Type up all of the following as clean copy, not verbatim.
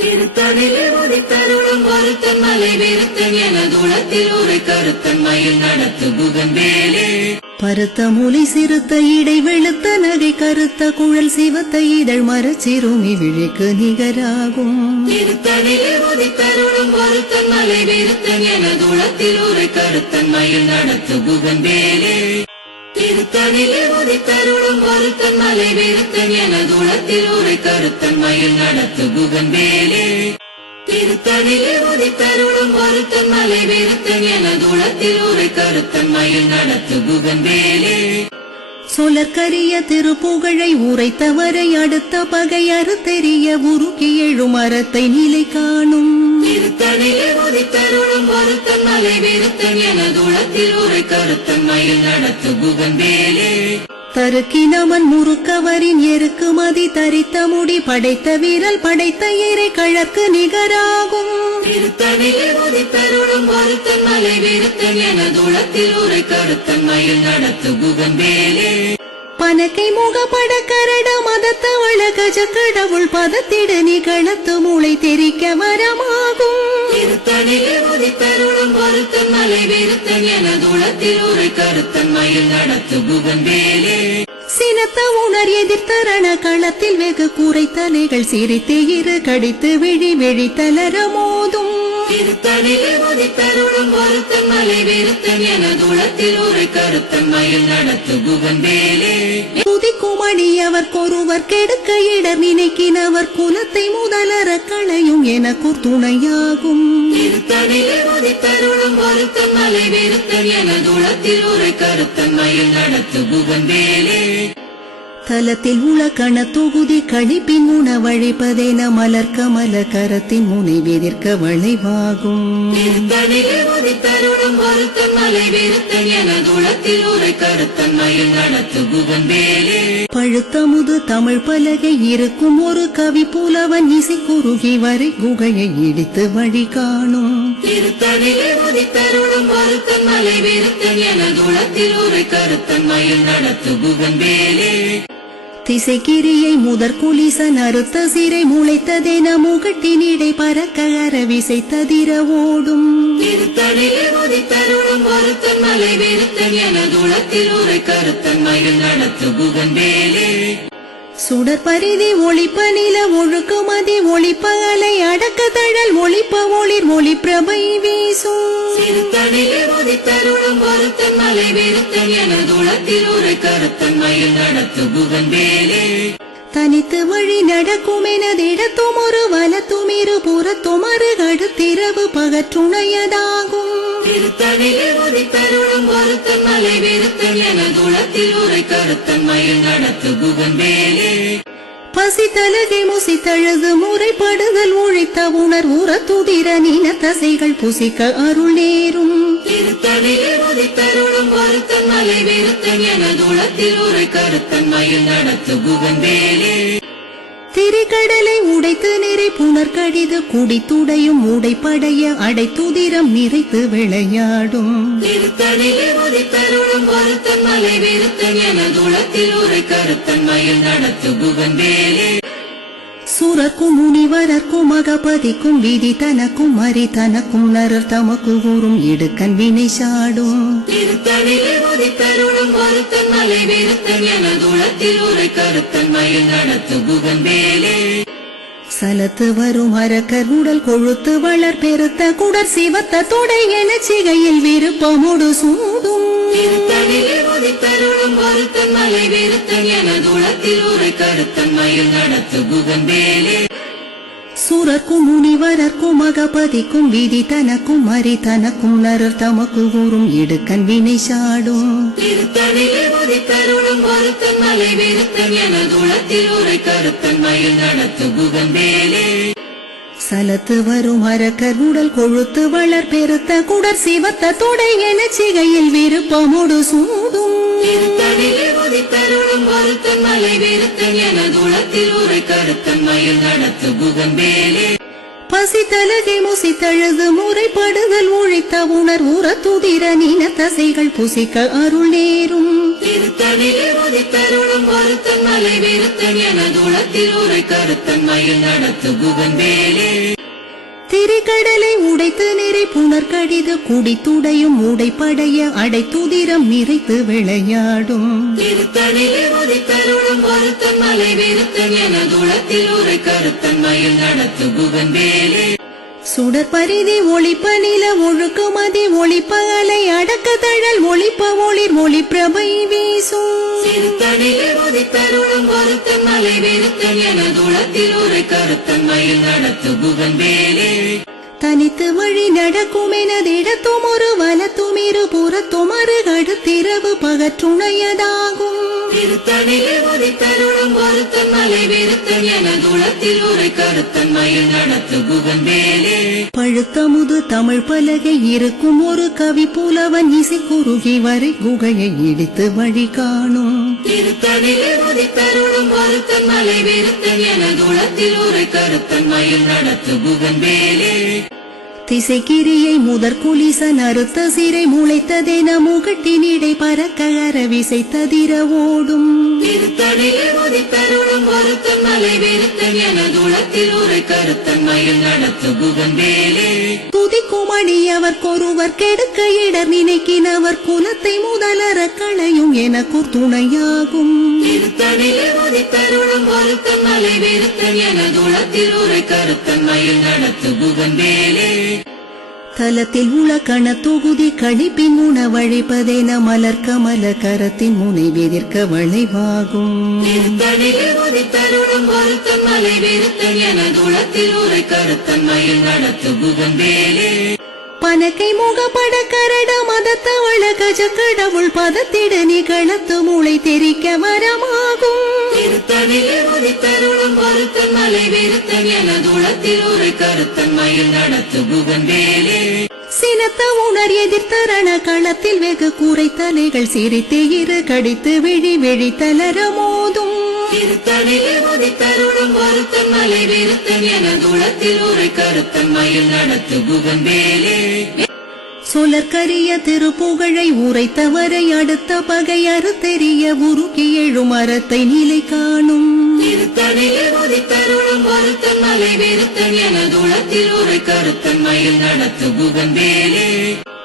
திருத்தணிலே உதித்தருளும் ஒருத்தன் மலை வெறுத்தன் எனதுளத்தில் உரை கருத்தன் மயில் நடத்து புகன்பேலே. பருத்த மூலி சிறுத்த இடை வெளுத்த நகை கருத்த குழல் சிவத்த இதழ் மரச்சிறுமி விழிக்கு நிகராகும். திருத்தணிலே உதித்தருளும் ஒருத்தன் மலை வெறுத்தன் எனதுளத்தில் உரை கருத்தன் மயில் நடத்து புகன்பேலே. திருத்தணிலே உதித்தருளும் ஒருத்தன் மலை வெறுத்தன் எனதுளத்தில் உரை கருத்தன் மயில் நடத்து புகன்பேலே. திருத்தணிலே உதித்தருளும் ஒருத்தன் மலை வெறுத்தன் எனதுளத்தில் உரை கருத்தன் மயில் நடத்து புகன்பேலே. சொலற்கரிய திருப்புகழை உரைத்தவரை அடுத்த பகை அறுத்தெறிய உருக்கி எழும் மரத்தை நிலை காணும். திருத்தணிலே உதித்தருளும் ஒருத்தன் மலை வெறுத்தன் எனதுளத்தில் உரை கருத்தன் மயில் நடத்து புகன்பேலே. தருக்கினவன் முறுக்கவரின் எருக்கு மதி தரித்த முடி படைத்த வீரல் படைத்த இறை கழற்கு நிகராகும். திருத்தணிலே உதித்தருளும் ஒருத்தன் மலை வெறுத்தன் எனதுளத்தில் உரை கருத்தன் மயில் நடத்து புகன்பேலே. பனக்கை முகப்பட கரட மதத்தவள கஜ கடவுள் பதத்திடு நிகழத்து மூளை தெரிக்க வரமாகும். திருத்தணிலே உதித்தருளும் ஒருத்தன் மலை வெறுத்தன் எனதுளத்தில் உரை கருத்தன் மயில் நடத்து புகன்பேலே. சினத்த உணர் எதிர்த்தரண களத்தில் வெகு குறைத்தலைகள் சிரித்து இரு கடித்து விழி விழி தளர மோதும். திருத்தணிலே உதித்தருளும் ஒருத்தன் மலை வெறுத்தன் எனதுளத்தில் உரை கருத்தன் மயில் நடத்து புகன்பேலே. துதிக்குமணியவர் கொருவர் கெடுக்க இடர் நினைக்கினவர் குலத்தை முதலற களையும் எனக்கு துணையாகும். திருத்தணிலே உதித்தருளும் ஒருத்தன் மலை வெறுத்தன் எனதுளத்தில் உரை கருத்தன் மயில் நடத்து புகன்பேலே. தலத்தில் உள கண தொகுதி கழிப்பின் உணவழிப்பதென மலர்க்க மலர் கரத்தின் முனைவெதிர்க்க வளைவாகும். திருத்தணிலே உதித்தருளும் ஒருத்தன் மலை வெறுத்தன் எனதுளத்தில் உரை கருத்தன் மயில் நடத்து புகன்பேலே. பழுத்தமுது தமிழ் பலகை இருக்கும் ஒரு கவி புலவன் இசை குறுகி வரை குகையை இடித்து வழி காணும். திருத்தணிலே உதித்தருளும் ஒருத்தன் மலை வெறுத்தன் எனதுளத்தில் உரை கருத்தன் மயில் நடத்து புகன்பேலே. திசைக்கிரியை முதற் குலிசன் அறுத்த சிறை முளைத்ததென முகட்டினிடை பறக்க அரவிசை ததிர ஓடும். திருத்தணிலே உதித்தருளும் ஒருத்தன் மலை வெறுத்தன் எனதுளத்தில் உரை கருத்தன் மயில் நடத்து புகன்பேலே. சுடர் பரிதி ஒளிப்ப நில ஒழுக்குமதி ஒளிப்ப அலை அடக்க தழல் ஒளிப்ப ஒளிர் ஒளி பிரபை வீசும். திருத்தணிலே உதித்தருளும் ஒருத்தன் மலை வெறுத்தன் எனதுளத்தில் உரை கருத்தன் மயில் நடத்து புகன்பேலே. தனித்து வழி நடக்கும் எனதிடத்தும் ஒரு வலத்தும் இரு புறத்தும் அருகடுத்திரவு பகற்றுணையதாகும். திருத்தணிலே உதித்தருளும் ஒருத்தன் மலை வெறுத்தன் எனதுளத்தில் உரை கருத்தன் மயில் நடத்து புகன்பேலே. பசித்தலகை முசித்தழுது முறைப்படுதல் உழைத்த உணர் உற துதிர நீன தசைகள் புசிக்க அருள் நேரும். திருத்தணிலே உதித்தருளும் ஒருத்தன் மலை வெறுத்தன் எனதுளத்தில் உரை கருத்தன் மயில் நடத்து புகன்பேலே. திரிகடலை உடைத்து நிறை புனர் கடிது குடித்துடையும் உடைப்படைய அடைத்துதிரம் நிறைத்து விளையாடும். திருத்தணிலே உதித்தருளும் ஒருத்தன் மலை வெறுத்தன் எனதுளத்தில் உரை கருத்தன் மயில் நடத்து புகன்பேலே. சுரர்க்கும் முனிவரர்க்கும் மகபதிக்கும் விதி தனக்கும் மறி தனக்கும் நரர் தமக்கு கூறும் இடுக்கன் வினை சாடும். திருத்தணிலே உதித்தருளும் ஒருத்தன் மலை வெறுத்தன் எனதுளத்தில் உரை கருத்தன் மயில் நடத்து புகன்பேலே. சலத்து வரும் அரக்கர் உடல் கொழுத்து வளர் பெருத்த குடர் சிவத்த தொடை என சிகையில் விருப்பமுடு சூடும். திருத்தணிலே உதித்தருளும் ஒருத்தன் மலை வெறுத்தன் எனதுளத்தில் உரை கருத்தன் மயில் நடத்து புகன்பேலே. சுரர்க்கும் முனிவரர்க்கும் மகபதிக்கும் விதி தனக்கும் மறி தனக்கும் நரர் தமக்கு கூறும் இடுக்கன் வினை சாடும். திருத்தணிலே உதித்தருளும் ஒருத்தன் மலை வெறுத்தன் எனதுளத்தில் உரை கருத்தன் மயில் நடத்து புகன்பேலே. சலத்து வரும் அரக்கர் உடல் கொழுத்து வளர் பெருத்த குடர் சிவத்த தொடை என சிகையில் விருப்பமுடு சூடும். திருத்தணிலே உதித்தருளும் ஒருத்தன் மலை வெறுத்தன் எனதுளத்தில் உரை கருத்தன் மயில் நடத்து புகன்பேலே. பசித்தலகை முசித்தழுது முறைப்படுதல் உழைத்த உணர்வுற துதிர நீன தசைகள் புசிக்க அருள் நேரும் திருத்தணிலே உதித்தருளும் ஒருத்தன் மலை விருத்தன் எனதுளத்தில் உரை கருத்தன் மயில் நடத்து குகந்தேலே திரிகடலை உடைத்து நிறை புனர் கடிது குடித்துடையும் உடைப்படைய அடைத்துதிரம் நிறைத்து விளையாடும் திருத்தணிலே உதித்தருளும் ஒருத்தன் மலை விருத்தன் எனதுளத்தில் உரை கருத்தன் மயில் நடத்து குகந்தேலே சுடற்பரிதி ஒளிப்ப நில ஒழுக்குமதி ஒளிப்ப அலை அடக்க தழல் ஒளிப்ப ஒளிர் ஒளி பிரபை வீசும் திருத்தணிலே உதித்தருளும் ஒருத்தன் மலை விருத்தன் எனதுளத்தில் உரை கருத்தன் மயில் நடத்து குகந்தேலே தனித்து வழி நடக்கும் எனதிடத்தும் ஒரு வலத்தும் இரு புறத்தும் அருகடுத்திரவு பகற்றுணையதாகும் திருத்தணிலே உதித்தருளும் ஒருத்தன் மலை விருத்தன் எனதுளத்தில் உரை கருத்தன் மயில் நடத்து குகந்தேலே பழுத்தமுது தமிழ் பலகை இருக்கும் ஒரு கவி புலவன் இசை குறுகி வரை குகையை இடித்து வழி காணும் திருத்தணிலே உதித்தருளும் ஒருத்தன் மலை விருத்தன் எனதுளத்தில் உரை கருத்தன் மயில் நடத்து குகந்தேலே திசைக்கிரியை முதற் குலிசன் அறுத்த சிறை முளைத்ததென முகட்டினிடை பறக்க அரவிசை ததிர ஓடும் திருத்தணிலே உதித்தருளும் ஒருத்தன் மலை விருத்தன் எனதுளத்தில் உரை கருத்தன் மயில் நடத்து குகந்தேலே துதிக்கும் அடியவர்க்கொருவர் கெடுக்க இடர் நினைக்கினவர் குலத்தை முதலற களையும் எனக்கு துணையாகும் திருத்தணிலே உதித்தருளும் ஒருத்தன் மலை விருத்தன் எனதுளத்தில் உரை கருத்தன் மயில் நடத்து குகந்தேலே தலத்தில் உள்ள கண தொகுதி கழிப்பின் உணவழிப்பதென மலர் கமல கரத்தின் முனைவெதிர்க்க வளைவாகும் திருத்தணிலே உதித்தருளும் ஒருத்தன் மலை விருத்தன் எனதுளத்தில் உரை கருத்தன் மயில் நடத்து குகந்தேலே பனக்கை முகப்பட கரட மதத்தவள கஜ கடவுள் பதத்திட நிகழத்து மூளை தெரிக்க வரமாகும் திருத்தணிலே உதித்தருளும் ஒருத்தன் மலை விருத்தன் எனதுளத்தில் உரை கருத்தன் மயில் நடத்து குகந்தேலே சினத்த உணர் எதிர்த்தரண களத்தில் வெகு கூரை தலைகள் சிரித்து இரு கடித்து விழி விழி தளர மோதும் திருத்தணிலே உதித்தருளும் ஒருத்தன் மலை விருத்தன் எனதுளத்தில் உரை கருத்தன் மயில் நடத்து குகந்தேலே சொலற்கரிய திருப்புகழை உரைத்தவரை அடுத்த பகை அறுத்தெறிய உருக்கி எழும் அறத்தை நிலை காணும் திருத்தணிலே உதித்தருளும் ஒருத்தன் மலை விருத்தன் எனதுளத்தில் உரை கருத்தன் மயில் நடத்து குகந்தேலே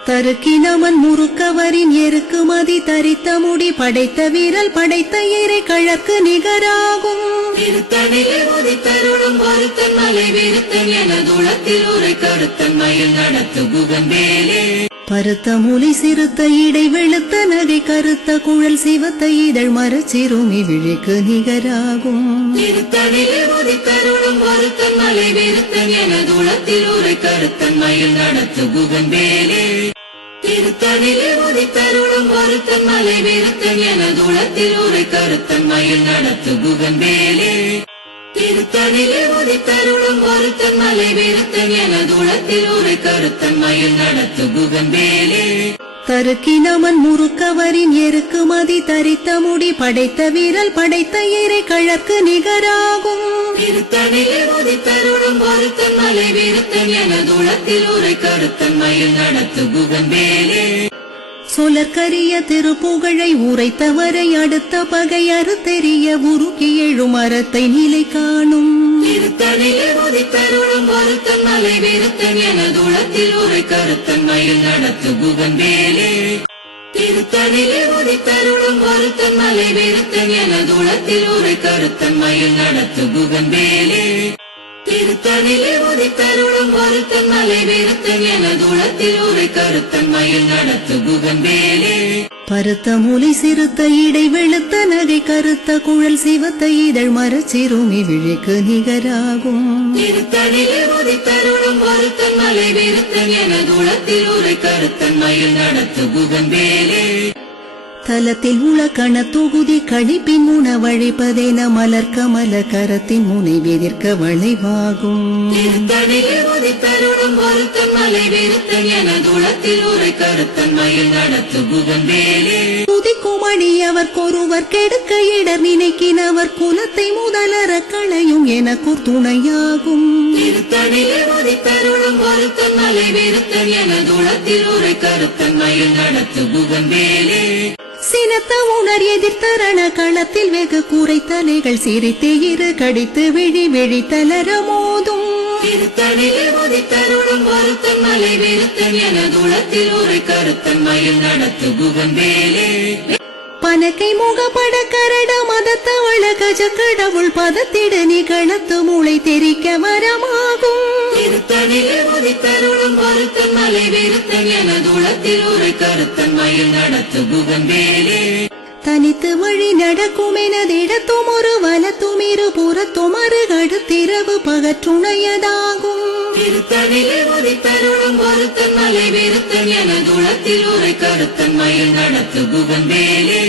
தருக்கினமன் முறுக்கவரின் எருக்கு மதி தரித்த முடி படைத்த வீரல் படைத்த இறை கழற்கு நிகராகும் திருத்தணிலே உதித்தருளும் ஒருத்தன் மலை விருத்தன் எனதுளத்தில் உரை கருத்தன் மயில் நடத்து குகந்தேலே பருத்த மூலி சிறுத்த இடை வெளுத்த நகை கருத்த குழல் சிவத்த இதழ் மரச்சிறுமி விழிக்கு நிகராகும் திருத்தணிலே உதித்தருளும் ஒருத்தன் மலை விருத்தன் எனதுளத்தில் உரை கருத்தன் மயில் நடத்து குகந்தேலே திருத்தணிலே உதித்தருளும் ஒருத்தன் மலை விருத்தன் எனதுளத்தில் உரை கருத்தன் மயில் நடத்து குகந்தேலே திருத்தணிலே உதித்தருளும் ஒருத்தன் மலை விருத்தன் எனதுளத்தில் உரை கருத்தன் மயில் நடத்து குகந்தேலே தருக்கினமன் முறுக்கவரின் எருக்கு மதி தரித்த முடி படைத்த வீரல் படைத்த இறை கழற்கு நிகராகும் திருத்தணிலே உதித்தருளும் ஒருத்தன் மலை விருத்தன் எனதுளத்தில் உரை கருத்தன் மயில் நடத்து குகந்தேலே சொலற்கரிய திருப்புகழை உரைத்தவரை அடுத்த பகை அறுத்தெறிய உருக்கி எழும் அறத்தை நிலை காணும் திருத்தணிலே உதித்தருளும் ஒருத்தன் மலை விருத்தன் எனதுளத்தில் உரை கருத்தன் மயில் நடத்து குகந்தேலே திருத்தணிலே உதித்தருளும் ஒருத்தன் மலை விருத்தன் எனதுளத்தில் உரை கருத்தன் மயில் நடத்து குகந்தேலே திருத்தணிலே உதித்தருளும் ஒருத்தன் மலை விருத்தன் எனதுளத்தில் உரை கருத்தன் மயில் நடத்து குகந்தேலே பருத்த மூலி சிறுத்த இடை வெளுத்த நகை கருத்த குழல் சிவத்த இதழ் மரச்சிறுமி விழிக்கு நிகராகும் திருத்தணிலே உதித்தருளும் ஒருத்தன் மலை விருத்தன் எனதுளத்தில் உரை கருத்தன் மயில் நடத்து குகந்தேலே தலத்தில் உள்ள கண தொகுதி கழிப்பின் உணவழிப்பதென மலர் கமல கரத்தின் முனைவெதிர்க்க வளைவாகும் திருத்தணிலே உதித்தருளும் ஒருத்தன் மலை விருத்தன் எனதுளத்தில் உரை கருத்தன் மயில் நடத்து குகந்தேலே துதிக்கும் அடியவர்க்கொருவர் கெடுக்க இடர் நினைக்கினவர் குலத்தை முதலற களையும் எனக்கு துணையாகும் திருத்தணிலே உதித்தருளும் ஒருத்தன் மலை வெறுத்தன் எனதுளத்தில் உரை கருத்தன் மயில் நடத்து புகந்தேலே சினத்த உணர் எதிர்த்தரண களத்தில் வெகு கூரை தலைகள் சிரித்து இரு கடித்து விழி விழி தளர மோதும் திருத்தணிலே உதித்தருளும் ஒருத்தன் மலை வெறுத்தன் எனதுளத்தில் உரை கருத்தன் மயில் நடத்து புகந்தேலே பனக்கை முகப்பட கரட மதத்தவள கஜ கடவுள் பதத்திட நிகழத்து மூளை தெரிக்க வரமாகும் திருத்தணிலே உதித்தருளும் ஒருத்தன் மலை வெறுத்தன் எனதுளத்தில் உரை கருத்தன் மயில் நடத்து புகந்தேலே தனித்து வழி நடக்கும் எனதிடத்தும் ஒரு வலத்தும் இரு புறத்தும் அருகடுத்திரவு பகற்றுணையதாகும் திருத்தணிலே உதித்தருளும் ஒருத்தன் மலை வெறுத்தன் எனதுளத்தில் உரை கருத்தன் மயில் நடத்து புகந்தேலே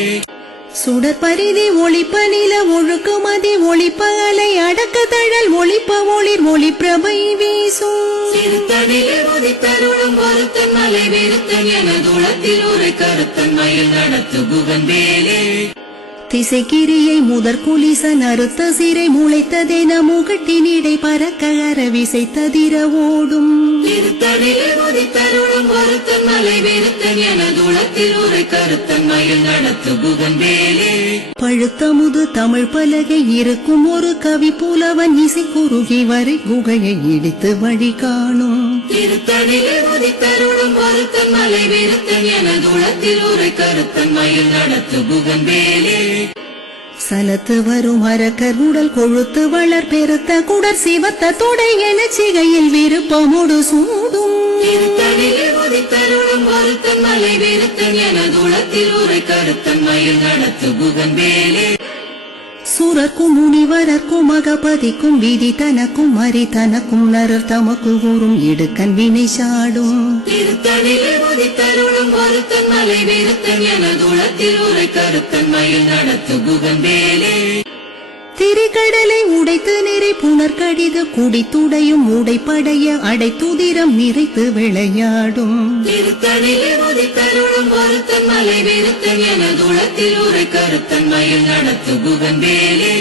சுடர் பரிதி ஒளிப்ப நில ஒழுக்கு மதி ஒளிப்ப அலை அடக்க தழல் ஒளிப்ப ஒளிர் ஒளி பிரபை வீசும் திருத்தணிலே உதித்தருளும் ஒருத்தன் மலை வெறுத்தன் எனதுளத்தில் உரை கருத்தன் மயில் நடத்து புகந்தேலே திசைக்கிரியை முதற் குலிசன் அறுத்த சிறை முளைத்ததென முகட்டினிடை பறக்க அரவிசை ததிர ஓடும் திருத்தணிலே உதித்தருளும் ஒருத்தன் மலை வெறுத்தன் எனதுளத்தில் உரை கருத்தன் மயில் நடத்து புகந்தேலே பழுத்தமுது தமிழ் பலகை இருக்கும் ஒரு கவி புலவன் இசை குறுகி வரை குகையை இடித்து வழி காணும் திருத்தணிலே உதித்தருளும் ஒருத்தன் மலை வெறுத்தன் எனதுளத்தில் உரை கருத்தன் மயில் நடத்து புகந்தேலே சலத்து வரும் அரக்கர் உடல் கொழுத்து வளர் பெருத்த குடர் சிவத்த தொடை என சிகையில் விருப்பமுடு சூடும் திருத்தணிலே உதித்தருளும் ஒருத்தன் மலை வெறுத்தன் எனதுளத்தில் உரை கருத்தன் மயில் நடத்து புகந்தேலே சூரர்க்கும் முனிவரர்க்கும் மகபதிக்கும் விதி தனக்கும் மறி தனக்கும் நரர் தமக்கு கூறும் இடுக்கன் வினை சாடும் திருத்தணிலே உதித்தருளும் ஒருத்தன் மலை வெறுத்தன் எனதுளத்தில் உரை கருத்தன் மயில் நடத்து புகந்தேலே திரிகடலை உடைத்து நிறை புனர் கடிது குடித்துடையும் உடைப்படைய அடைத்துதிரம் நிறைத்து விளையாடும் திருத்தணிலே உதித்தருளும் ஒருத்தன் மலை வெறுத்தன் எனதுளத்தில் உரை கருத்தன் மயில் நடத்து புகந்தேலே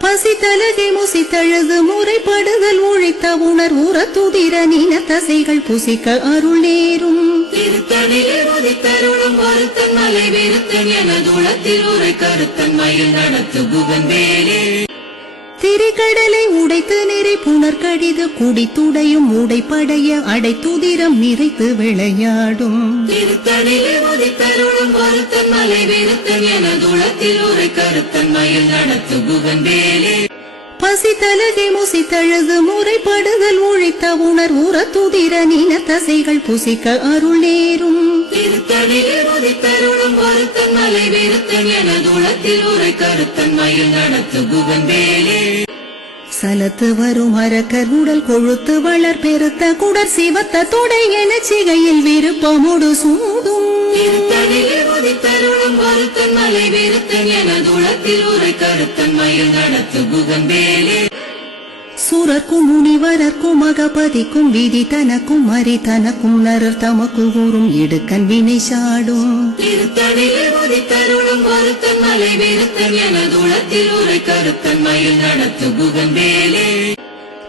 பசி தலகை முசித்தழுது முறைப்படுதல் உழைத்த உணர் உற துதிர நீன தசைகள் புசிக்க அருள் நேரும் திருத்தணிலே உதித்தருளும் ஒருத்தன் மலை வெறுத்தன் எனதுளத்தில் உரை கருத்தன் மயில் நடத்து புகந்தேலே திரிகடலை உடைத்து நிறை புனர் கடிது குடித்துடையும் உடைப்படைய அடைத்துதிரம் நிறைத்து விளையாடும் திருத்தணிலே உதித்தருளும் ஒருத்தன் மலை வெறுத்தன் எனதுளத்தில் உரை கருத்தன் மயில் நடத்து புகந்தேலே பசி தலகை முசித்தழுது முறைப்படுதல் உழைத்த உணர் உற துதிர நீன தசைகள் புசிக்க அருள் நேரும் திருத்தணிலே உதித்தருளும் ஒருத்தன் மலை வெறுத்தன் எனதுளத்தில் உரை கருத்தன் மயில் நடத்து புகந்தேலே சலத்து வரும் அரக்கர் உடல் கொழுத்து வளர் பெருத்த குடர் சிவத்த தொடை என சிகையில் விருப்பமுடு சூடும் திருத்தணிலே உதித்தருளும் ஒருத்தன் மலை வெறுத்தன் எனதுளத்தில் உரை கருத்தன் மயில் நடத்து புகந்தேலே சூரர்க்கும் முனிவரர்க்கும் மகபதிக்கும் விதி தனக்கும் மறி தனக்கும் நரர் தமக்கு கூறும் இடுக்கன் வினை சாடும் திருத்தணிலே உதித்தருளும் ஒருத்தன் மலை வெறுத்தன் எனதுளத்தில் உரை கருத்தன் மயில் நடத்து புகந்தேலே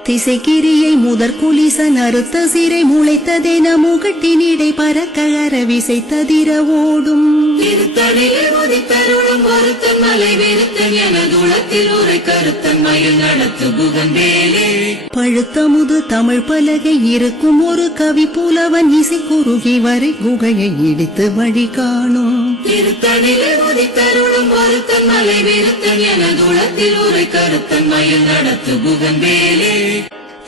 திசைக்கிரியை முதற் குலிசன் அறுத்த சிறை முளைத்ததென முகட்டினிடை பறக்க அரவிசை ததிர ஓடும் திருத்தணிலே உதித்தருளும் ஒருத்தன் மலை வெறுத்தன் எனதுளத்தில் உரை கருத்தன் மயில் நடத்து புகந்தேலே பழுத்தமுது தமிழ் பலகை இருக்கும் ஒரு கவி புலவன் இசை குறுகி வரை குகையை இடித்து வழி காணும் திருத்தணிலே உதித்தருளும் ஒருத்தன் மலை வெறுத்தன் எனதுளத்தில் உரை கருத்தன் மயில் நடத்து புகந்தேலே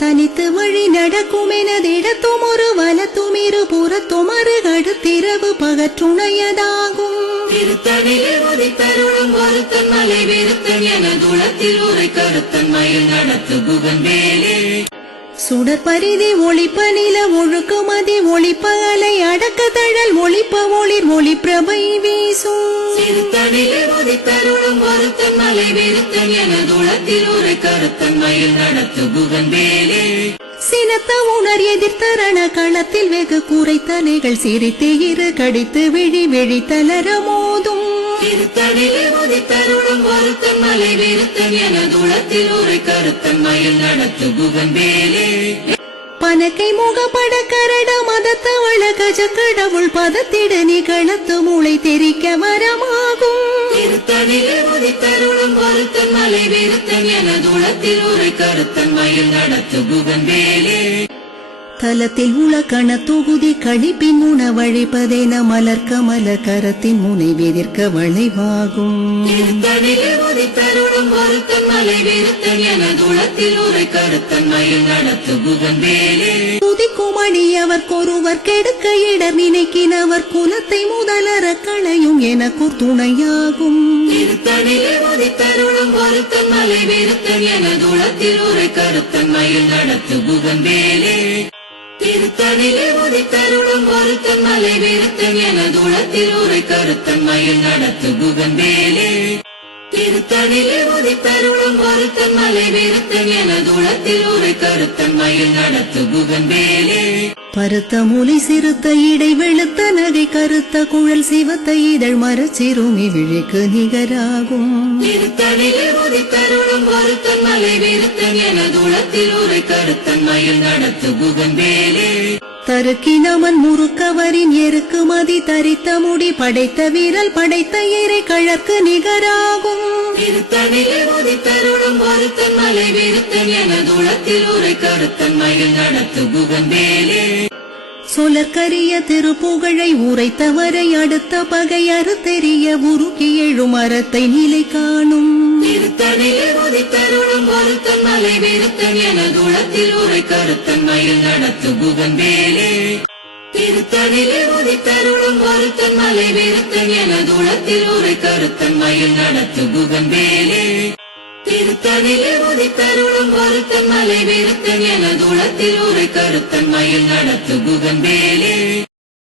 தனித்து வழி நடக்கும் எனதிடத்தும் ஒரு வலத்தும் இரு புறத்தும் அருகடுத்திரவு பகற்றுணையதாகும் திருத்தணிலே உதித்தருளும் ஒருத்தன் மலை வெறுத்தன் எனதுளத்தில் உரை கருத்தன் மயில் நடத்து புகந்தேலே சுடர் பரிதி ஒளிப்ப நில ஒழுக்கு மதி ஒளிப்ப அலை அடக்க தழல் ஒளிப்ப ஒளிர் ஒளி பிரபை வீசும் திருத்தணிலே உதித்தருளும் ஒருத்தன் மலை வெறுத்தன் எனதுளத்தில் உரை கருத்தன் மயில் நடத்து புகந்தேலே சினத்த உணர் எதிர்த்தரண களத்தில் வெகு கூரை தலைகள் சிரித்து இரு கடித்து விழி விழி தளர மோதும் திருத்தணிலே உதித்தருளும் ஒருத்தன் மலை விருத்தன் எனதுளத்தில் உரை கருத்தன் மயில் நடத்து குகன் வேலே பனக்கை முகப்பட கரட மதத்தவள கஜ கடவுள் பதத்திட நிகழத்து மூளை தெரிக்க வரமாகும் திருத்தணிலே உதித்தருளும் ஒருத்தன் மலை விருத்தன் எனதுளத்தில் உரை கருத்தன் மயில் நடத்து குகன் வேலே தலத்தில் உள கண தொகுதி கழிப்பின் உணவழிப்பதென மலர் கமல கரத்தின் முனை வெதிர்க்க வளைவாகும் திருத்தணிலே உதித்தருளும் ஒருத்தன் மலை விருத்தன் எனதுளத்தில் உரை கருத்தன் மயில் நடத்து குகன் வேலே துதிக்கும் அடியவர்க்கொருவர் கெடுக்க இடர் நினைக்கினவர் குலத்தை முதலற களையும் எனக்கூர் துணையாகும் திருத்தணிலே உதித்தருளும் ஒருத்தன் மலை விருத்தன் எனதுளத்தில் உரை கருத்தன் மயில் நடத்து குகன் வேலே திருத்தணிலே உதித்தருளும் ஒருத்தன் மலை விருத்தன் எனதுளத்தில் உரை கருத்தன் மயில் நடத்து குகன் வேலே திருத்தணிலே உதித்தருளும் ஒருத்தன் மலை விருத்தன் எனதுளத்தில் உரை கருத்தன் மயில் நடத்து குகன் வேலே பருத்த மூலை சிறுத்த இடை வெளுத்த நகை கருத்த குழல் சிவத்த இதழ் மரச்சிறுமி விழிக்கு நிகராகும் திருத்தணிலே உதித்தருளும் ஒருத்தன் மலை விருத்தன் எனதுளத்தில் உரை கருத்தன் மயில் நடத்து குகன் வேலே தருக்கினவன் முறுக்கவரின் எருக்கு மதி தரித்த முடி படைத்த வீரல் படைத்த இறை கழற்கு நிகராகும் திருத்தணிலே உதித்தருளும் ஒருத்தன் மலை விருத்தன் எனதுளத்தில் உரை கருத்தன் மயில் நடத்து குகன் வேலே சொலற்கரிய திருப்புகழை உரைத்தவரை அடுத்த பகை அறுத்தெறிய உருக்கி எழும் அறத்தை நிலை காணும் திருத்தணிலே உதித்தருளும் ஒருத்தன் மலை விருத்தன் எனதுளத்தில் உரை கருத்தன் மயில் நடத்து குகன் வேலே திருத்தணிலே உதித்தருளும் ஒருத்தன் மலை விருத்தன் எனதுளத்தில் உரை கருத்தன் மயில் நடத்து குகன் வேலே திருத்தணிலே உதித்தருளும் ஒருத்தன் மலை விருத்தன் எனதுளத்தில் உரை கருத்தன் மயில் நடத்து குகன் வேலே